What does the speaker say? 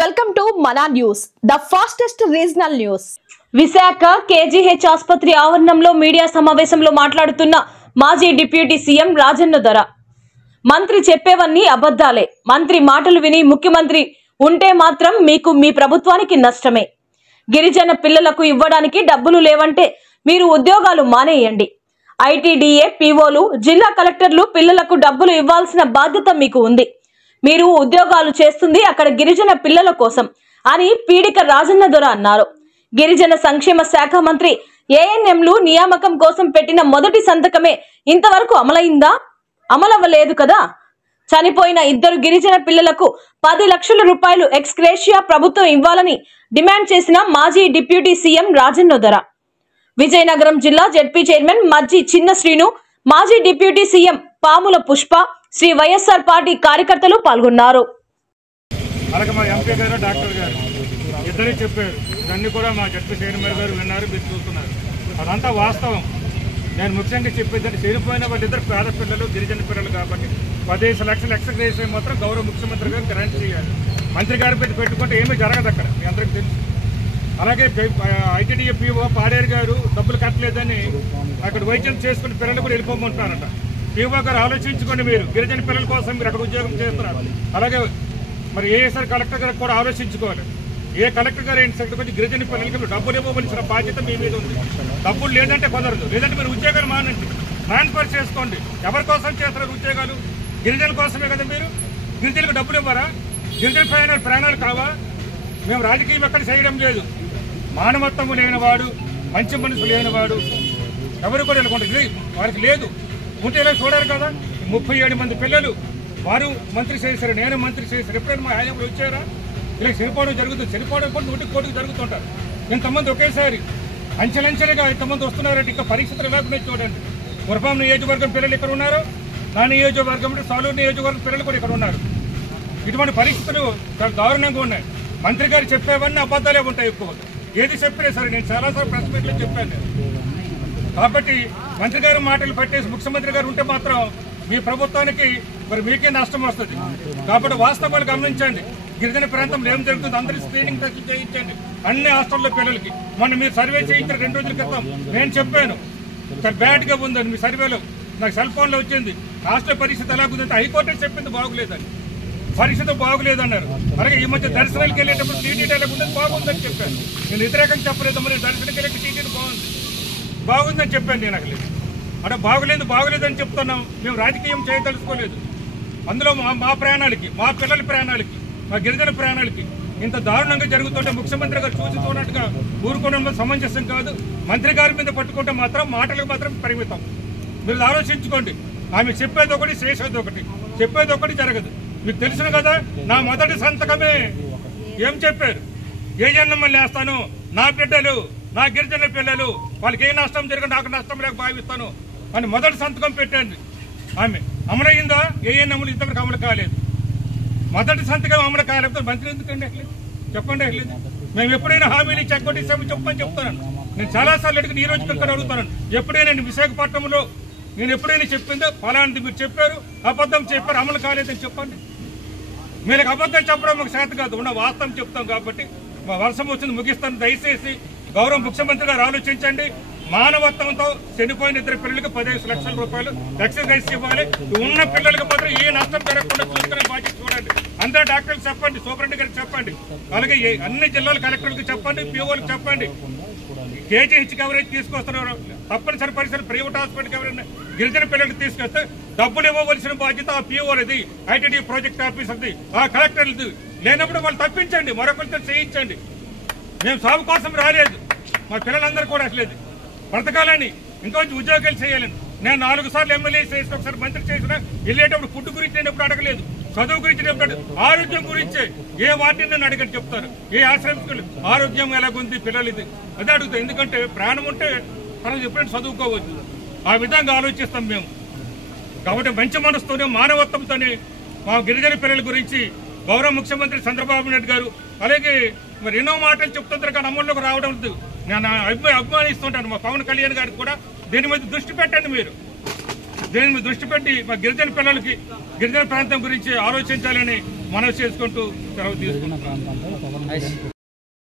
Welcome to Mana News, the fastest regional news. Visakha KGH ఆసుపత్రి ఆవరణంలో media సమావేశంలో మాట్లాడుతున్న మాజీ డిప్యూటీ సీఎం రాజన్న దొర. మంత్రి చెప్పేవన్నీ అబద్ధాలే. మంత్రి మాటలు విని ముఖ్యమంత్రి ఉంటే మాత్రం మీకు మీ ప్రభుత్వానికి నష్టమే. గిరిజన పిల్లలకు ఇవ్వడానికి డబ్బులు లేవంటే మీరు ఉద్యోగాలు మానేయండి. ఐటీడీఏ పీఓలు జిల్లా కలెక్టర్లు పిల్లలకు డబ్బులు ఇవ్వాల్సిన బాధ్యత మీకు ఉంది. మీరు ఉద్యోగాలు చేస్తుంది అక్కడ గిరిజన పిల్లల కోసం అని పీడిక రాజన్న దొర అన్నారు. గిరిజన సంక్షేమ శాఖ మంత్రి ఏఎన్ఎంలు నియామకం కోసం పెట్టిన మొదటి సంతకమే ఇంతవరకు అమలైందా? అమలవ్వలేదు కదా. చనిపోయిన 2 గిరిజన పిల్లలకు 10 లక్షల రూపాయలు ఎక్స్గ్రేషియా ప్రభుత్వం ఇవ్వాలని డిమాండ్ చేసిన మాజీ డిప్యూటీ సీఎం రాజన్న దొర. విజయనగరం జిల్లా జెడ్పీ చైర్మన్ మజ్జి చిన్న శ్రీను, మాజీ deputy CM Pamula Pushpa, Shri YSR party కార్యకర్తలు పాల్గొన్నారు. అలాగే మా ఎంపీ గారు డాక్టర్ గారు ఇద్దరే చెప్పారు. దాన్ని కూడా మా జడ్పీ చైర్మన్ గారు విన్నారు, మీరు చూస్తున్నారు. అదంతా వాస్తవం. నేను ముఖ్యంగా చెప్పేదంటే చనిపోయిన వాళ్ళిద్దరు పేద పిల్లలు, గిరిజన పిల్లలు కాబట్టి 15 లక్షలు ఎక్స్గ్రేషియా మాత్రం గౌరవ ముఖ్యమంత్రి గారు గ్రాంట్ చేయాలి. మంత్రి గారి పెట్టుకుంటే ఏమీ జరగదు అక్కడ, మీ అందరికీ తెలుసు. అలాగే ఐటీడీఏ పీఓ పాడేరు గారు డబ్బులు కట్టలేదని అక్కడ వైద్యం చేసుకుని పిల్లలు కూడా వెళ్ళిపోమంటున్నారట. పీఓ గారు ఆలోచించుకోండి, మీరు గిరిజన పిల్లల కోసం మీరు అక్కడ ఉద్యోగం చేస్తున్నారు. అలాగే మరి ఏఎస్ఆర్ కలెక్టర్ గారు కూడా ఆలోచించుకోవాలి. ఏ కలెక్టర్ గారు ఏంటి కొంచెం గిరిజన పిల్లలకి డబ్బులు ఇవ్వవలసిన బాధ్యత మీ మీద ఉంది. డబ్బులు లేదంటే కుదరదు. లేదంటే మీరు ఉద్యోగాలు మానండి, ట్రాన్స్ఫర్ చేసుకోండి. ఎవరి కోసం చేస్తున్నారు ఉద్యోగాలు? గిరిజన కోసమే కదా. మీరు గిరిజనులకు డబ్బులు ఇవ్వరా? గిరిజన ప్రాణాలు కావా? మేము రాజకీయం ఎక్కడ చేయడం లేదు. మానవత్వము లేనివాడు, మంచి మనసు లేనివాడు ఎవరు కూడా వెళ్ళకుండా వారికి లేదు. ఉంటే ఇలా చూడారు కదా. 37 మంది పిల్లలు వారు మంత్రి చేశారు, నేను మంత్రి చేశారు. ఎప్పుడైనా మా హయాంలో వచ్చారా? ఇలా చనిపోవడం జరుగుతుంది. చనిపోవడం కూడా 100 కోటికి జరుగుతుంటారు. ఇంతమంది ఒకేసారి అంచెలంచెలుగా ఇంతమంది వస్తున్నారంటే ఇంకా పరిస్థితులు ఎలా ఉన్నాయి చూడండి. గురపాం నియోజకవర్గం పిల్లలు ఇక్కడ ఉన్నారు, నా నియోజకవర్గం సాలూరు నియోజకవర్గం పిల్లలు కూడా ఇక్కడ ఉన్నారు. ఇటువంటి పరిస్థితులు చాలా దారుణంగా ఉన్నాయి. మంత్రి గారు చెప్పేవన్నీ అబద్ధాలే ఉంటాయి ఎక్కువ. ఏది చెప్పినా సరే నేను చాలాసార్లు ప్రెస్ మీట్లో చెప్పాను. కాబట్టి మంత్రి గారు మాటలు పట్టేసి ముఖ్యమంత్రి గారు ఉంటే మాత్రం మీ ప్రభుత్వానికి మరి మీకే నష్టం వస్తుంది. కాబట్టి వాస్తవాలు గమనించండి. గిరిజన ప్రాంతంలో ఏం జరుగుతుంది అందరి స్క్రీనింగ్ టెస్టులు చేయించండి అన్ని హాస్టల్లో పిల్లలకి. మొన్న మీరు సర్వే చేయించిన 2 రోజుల క్రితం నేను చెప్పాను చాలా బ్యాడ్గా ఉందని. మీ సర్వేలో నాకు సెల్ ఫోన్లో వచ్చింది. హాస్టల్ పరిస్థితి ఎలాగుందంటే హైకోర్టే చెప్పింది బాగులేదని, పరిస్థితి బాగులేదన్నారు. అలాగే ఈ మధ్య దర్శనాలకు వెళ్ళేటప్పుడు టీటీడీ ఎలా ఉందని బాగుందని చెప్పాను. నేను వ్యతిరేకంగా చెప్పలేదు. మరి దర్శనానికి వెళ్ళే టీటీడీ బాగుందని చెప్పాను. నేను అసలు అంటే బాగులేదని చెప్తున్నాం. మేము రాజకీయం చేయదలుచుకోలేదు. అందులో మా ప్రాణాలకి, మా పిల్లల ప్రాణాలకి, మా గిరిజన ప్రాణాలకి ఇంత దారుణంగా జరుగుతుంటే ముఖ్యమంత్రి గారు చూస్తున్నట్టుగా ఊరుకోవడం సమంజసం కాదు. మంత్రి గారి మీద పట్టుకుంటే మాత్రం మాటలకు మాత్రం పరిమితం. మీరు ఆలోచించుకోండి. ఆమె చెప్పేది ఒకటి, చేసేది ఒకటి. చెప్పేది ఒకటి జరగదు. మీకు తెలుసును కదా. నా మొదటి సంతకమే ఏం చెప్పారు? ఏఎన్ఎంలు వేస్తాను, నా బిడ్డలు, నా గిరిజన పిల్లలు వాళ్ళకి ఏ నష్టం జరగదు, నాకు నష్టం లేక భావిస్తాను అని మొదటి సంతకం పెట్టండి. ఆమె అమలైందా? ఏఎన్ఎంలు ఇంతవరకు అమలు కాలేదు. మొదటి సంతకం అమలు కాలేకపోతే మంత్రి ఎందుకండి అట్లేదు? చెప్పండి అట్లేదు. మేము ఎప్పుడైనా హామీలు చెక్కొట్టేసాము చెప్పని చెప్తాను. నేను చాలాసార్లు అడిగి ఈ రోజు ఇక్కడ అడుగుతాను. ఎప్పుడైనా విశాఖపట్నంలో నేను ఎప్పుడైనా చెప్పిందో ఫలాంటి మీరు చెప్పారు, అబద్ధం చెప్పారు, అమలు కాలేదని చెప్పండి. మీరు అబద్ధం చెప్పడం మాకు చేత కాదు, ఉన్న వాస్తవం చెప్తాం. కాబట్టి మా వర్షం వచ్చింది, ముగిస్తాను. దయచేసి గౌరవ ముఖ్యమంత్రి గారు ఆలోచించండి. మానవత్వంతో చనిపోయిన 2 పిల్లలకి 15 లక్షల రూపాయలు ఎక్సర్సైజ్ ఇవ్వాలి. ఉన్న పిల్లలకి మాత్రం ఏ నష్టం జరగకుండా చూసుకునే బాధ్యత చూడండి. అందరూ డాక్టర్లకు చెప్పండి, సూపరింటెండెంట్ గారికి చెప్పండి, అలాగే అన్ని జిల్లాల కలెక్టర్లకు చెప్పండి, పీఓలకు చెప్పండి. కేజీహెచ్ కవరేజ్ తీసుకొస్తున్నారు. తప్పనిసరి పరిస్థితులు ప్రైవేట్ హాస్పిటల్కి ఎవరైనా గిరిజన పిల్లలకు తీసుకొస్తే డబ్బులు ఇవ్వవలసిన బాధ్యత ఆ పీఓలది, ఐటీడీ ప్రాజెక్ట్ ఆఫీసర్ది, ఆ కలెక్టర్లది. లేనప్పుడు వాళ్ళు తప్పించండి, మరొకరితో చేయించండి. మేము సాగు కోసం రాలేదు. మా పిల్లలందరూ కూడా అసలేదు బ్రతకాలని, ఇంకొంచెం ఉద్యోగాలు చేయాలని. నేను 4 సార్లు ఎమ్మెల్యే చేసిన, ఒకసారి మంత్రి చేసిన. వెళ్ళేటప్పుడు ఫుడ్ గురించి నేను ఎప్పుడు అడగలేదు, చదువు గురించి చెప్తాడు, ఆరోగ్యం గురించే. ఏ వాటిని నేను అడగని చెప్తారు. ఏ ఆశ్రమించుకోలేదు, ఆరోగ్యం ఎలాగుంది పిల్లలు ఇది అదే అడుగుతాం. ఎందుకంటే ప్రాణం ఉంటే మనం ఎప్పుడైనా చదువుకోవచ్చు. ఆ విధంగా ఆలోచిస్తాం మేము. కాబట్టి మంచి మనసుతోనే, మానవత్వంతోనే మా గిరిజన పిల్లల గురించి గౌరవ ముఖ్యమంత్రి చంద్రబాబు నాయుడు గారు అలాగే మరి ఎన్నో మాటలు చెప్తుంటారు కానీ అమల్లోకి రావడం లేదు. నేను అభిమానిస్తుంటాను. మా పవన్ కళ్యాణ్ గారికి కూడా దీని మీద దృష్టి పెట్టండి మీరు. దీని మీద దృష్టి పెట్టి మా గిరిజన పిల్లలకి గిరిజన ప్రాంతం గురించి ఆలోచించాలని మనవి చేసుకుంటూ సెలవు తీసుకుంటున్నాం.